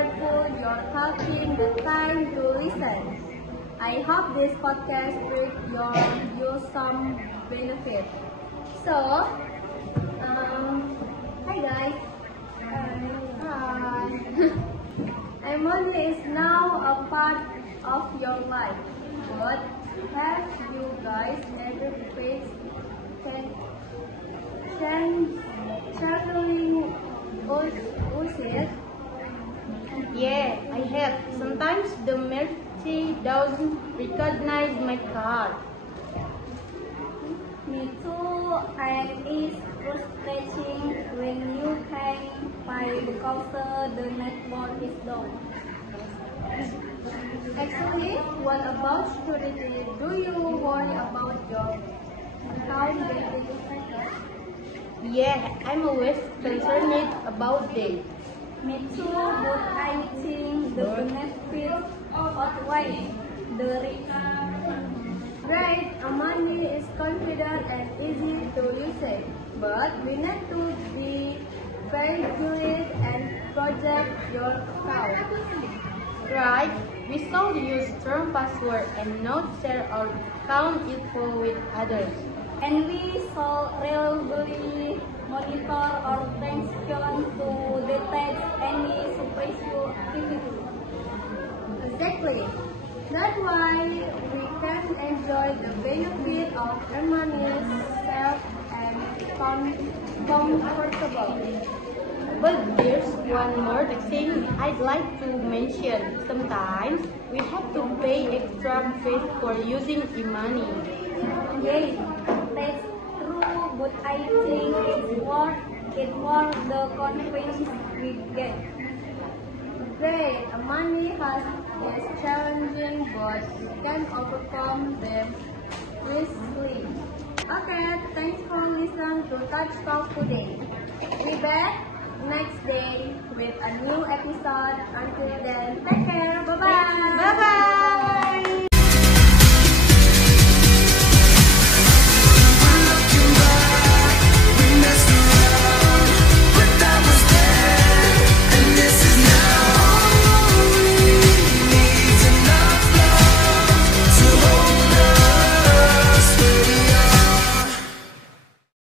grateful you're taking the time to listen. I hope this podcast brings you some benefit. So, hi guys. Hi. Emily is now a part of your life. But have you guys ever faced traveling oasis? Yeah, I have. Sometimes the merchant doesn't recognize my card. Me too, and it's frustrating when you can't pay because the network is down. Actually, what about security? Do you worry about your account getting hacked? Yeah, I'm always concerned about that. Me too, but I think the benefits outweigh the risk. Great, Amani is confident and easy to use it, but we need to be very curious and project your account. Right? We should use strong password and not share our account info with others. And we shall reliably monitor our transaction to detect any suspicious activity. Exactly. That's why we can enjoy the benefit of Emmanuel safe and comfortable. But there's one more thing I'd like to mention. Sometimes we have to pay extra fees for using e-money. Yes, that's true, but I think it's worth the convenience we get. Great, money has is challenging, but we can overcome them easily. Okay, thanks for listening to Touch Talk today. We back next day with a new episode. Until then, take care. Bye bye. Bye-bye!